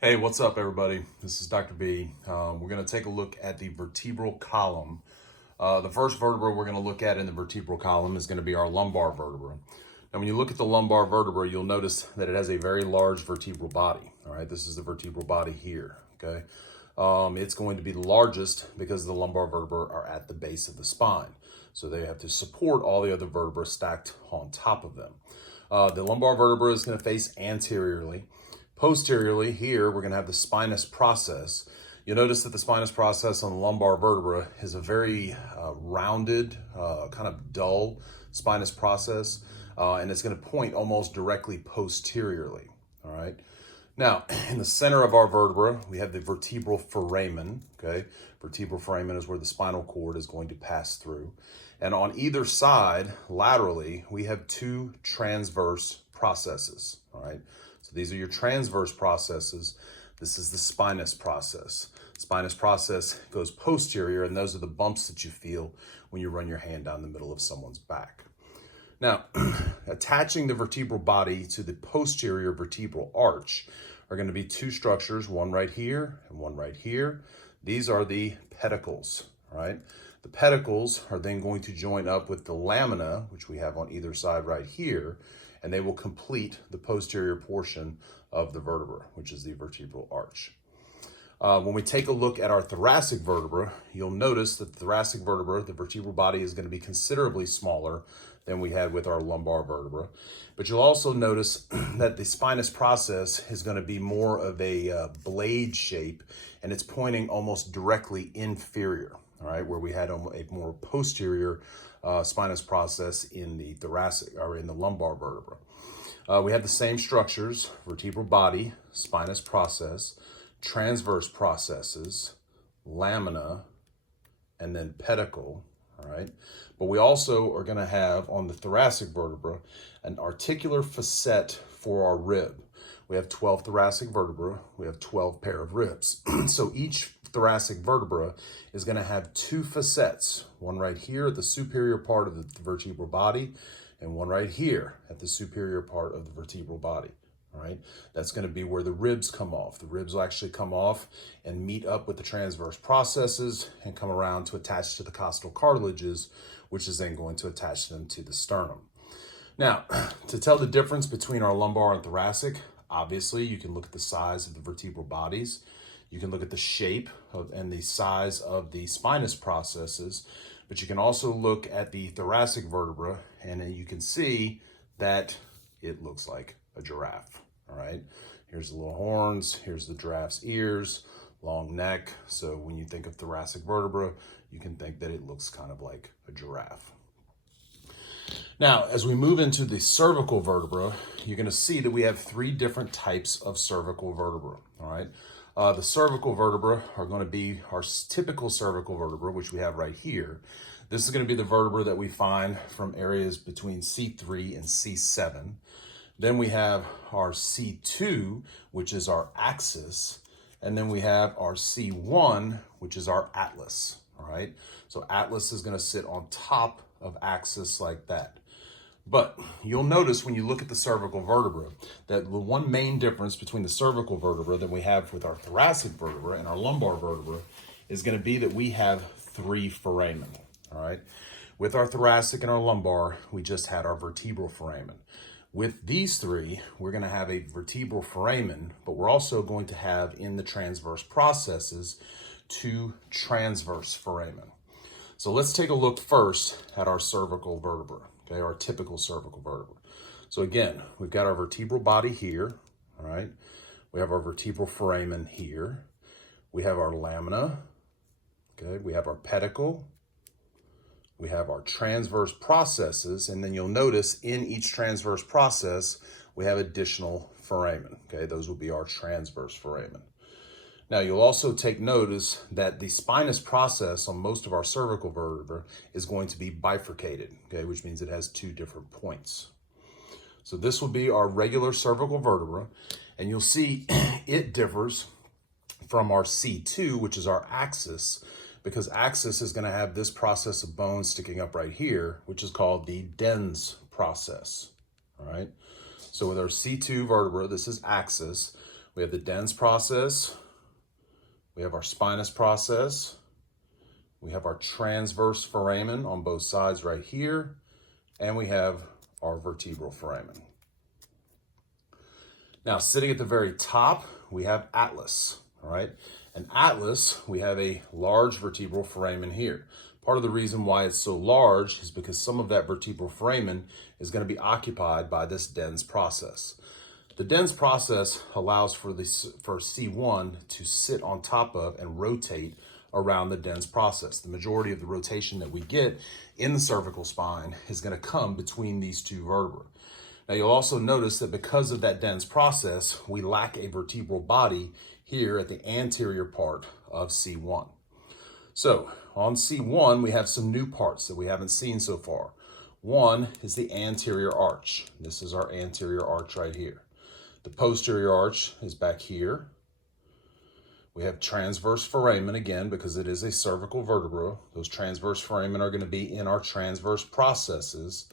Hey, what's up, everybody? This is Dr. B. We're going to take a look at the vertebral column. The first vertebra we're going to look at in the vertebral column is going to be our lumbar vertebra. Now, when you look at the lumbar vertebra, you'll notice that it has a very large vertebral body. All right, this is the vertebral body here. Okay, it's going to be the largest because the lumbar vertebra are at the base of the spine, so they have to support all the other vertebrae stacked on top of them. The lumbar vertebra is going to face anteriorly. Posteriorly, here we're going to have the spinous process. You'll notice that the spinous process on the lumbar vertebra is a very rounded, kind of dull spinous process, and it's going to point almost directly posteriorly. All right. Now, in the center of our vertebra, we have the vertebral foramen. Okay, vertebral foramen is where the spinal cord is going to pass through, and on either side, laterally, we have two transverse processes. All right. So these are your transverse processes. This is the spinous process. Spinous process goes posterior, and those are the bumps that you feel when you run your hand down the middle of someone's back. Now, attaching the vertebral body to the posterior vertebral arch are going to be two structures, one right here and one right here. These are the pedicles, right? The pedicles are then going to join up with the lamina, which we have on either side right here, and they will complete the posterior portion of the vertebra, which is the vertebral arch. When we take a look at our thoracic vertebra, you'll notice that the thoracic vertebra, the vertebral body, is going to be considerably smaller than we had with our lumbar vertebra. But you'll also notice that the spinous process is going to be more of a blade shape, and it's pointing almost directly inferior, all right, where we had a more posterior spinous process in the thoracic or in the lumbar vertebra. We have the same structures: vertebral body, spinous process, transverse processes, lamina, and then pedicle. All right. But we also are going to have on the thoracic vertebra an articular facet for our rib. We have 12 thoracic vertebra. We have 12 pair of ribs. So each thoracic vertebra is going to have two facets, one right here at the superior part of the vertebral body and one right here at the superior part of the vertebral body. All right, that's going to be where the ribs come off. The ribs will actually come off and meet up with the transverse processes and come around to attach to the costal cartilages, which is then going to attach them to the sternum. Now, to tell the difference between our lumbar and thoracic, obviously you can look at the size of the vertebral bodies. You can look at the shape and the size of the spinous processes, but you can also look at the thoracic vertebra and you can see that it looks like a giraffe. All right, here's the little horns, here's the giraffe's ears, long neck. So when you think of thoracic vertebra, you can think that it looks kind of like a giraffe. Now, as we move into the cervical vertebra, you're going to see that we have three different types of cervical vertebra. All right. The cervical vertebra are going to be our typical cervical vertebra, which we have right here. This is going to be the vertebra that we find from areas between C3 and C7. Then we have our C2, which is our axis. And then we have our C1, which is our atlas. All right. So atlas is going to sit on top of axis like that. But you'll notice when you look at the cervical vertebra that the one main difference between the cervical vertebra that we have with our thoracic vertebra and our lumbar vertebra is going to be that we have three foramen. All right. With our thoracic and our lumbar, we just had our vertebral foramen. With these three, we're going to have a vertebral foramen, but we're also going to have in the transverse processes two transverse foramen. So let's take a look first at our cervical vertebra, okay, our typical cervical vertebra. So again, we've got our vertebral body here, all right? We have our vertebral foramen here. We have our lamina, okay? We have our pedicle. We have our transverse processes, and then you'll notice in each transverse process, we have additional foramen, okay? Those will be our transverse foramen. Now, you'll also take notice that the spinous process on most of our cervical vertebra is going to be bifurcated, okay, which means it has two different points. So this will be our regular cervical vertebra, and you'll see it differs from our C2, which is our axis, because axis is going to have this process of bone sticking up right here, which is called the dens process, all right? So with our C2 vertebra, this is axis. We have the dens process. We have our spinous process. We have our transverse foramen on both sides right here. And we have our vertebral foramen. Now, sitting at the very top, we have atlas, all right? And atlas, we have a large vertebral foramen here. Part of the reason why it's so large is because some of that vertebral foramen is going to be occupied by this dens process. The dens process allows for C1 to sit on top of and rotate around the dens process. The majority of the rotation that we get in the cervical spine is going to come between these two vertebrae. Now, you'll also notice that because of that dens process, we lack a vertebral body here at the anterior part of C1. So on C1, we have some new parts that we haven't seen so far. One is the anterior arch. This is our anterior arch right here. The posterior arch is back here. We have transverse foramen again because it is a cervical vertebra. Those transverse foramen are going to be in our transverse processes.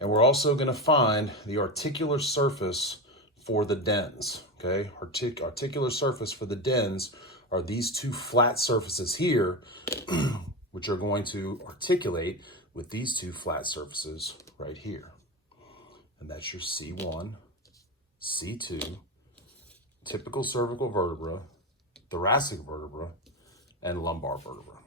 And we're also going to find the articular surface for the dens, okay? Articular surface for the dens are these two flat surfaces here, which are going to articulate with these two flat surfaces right here. And that's your C1, C2, typical cervical vertebra, thoracic vertebra, and lumbar vertebra.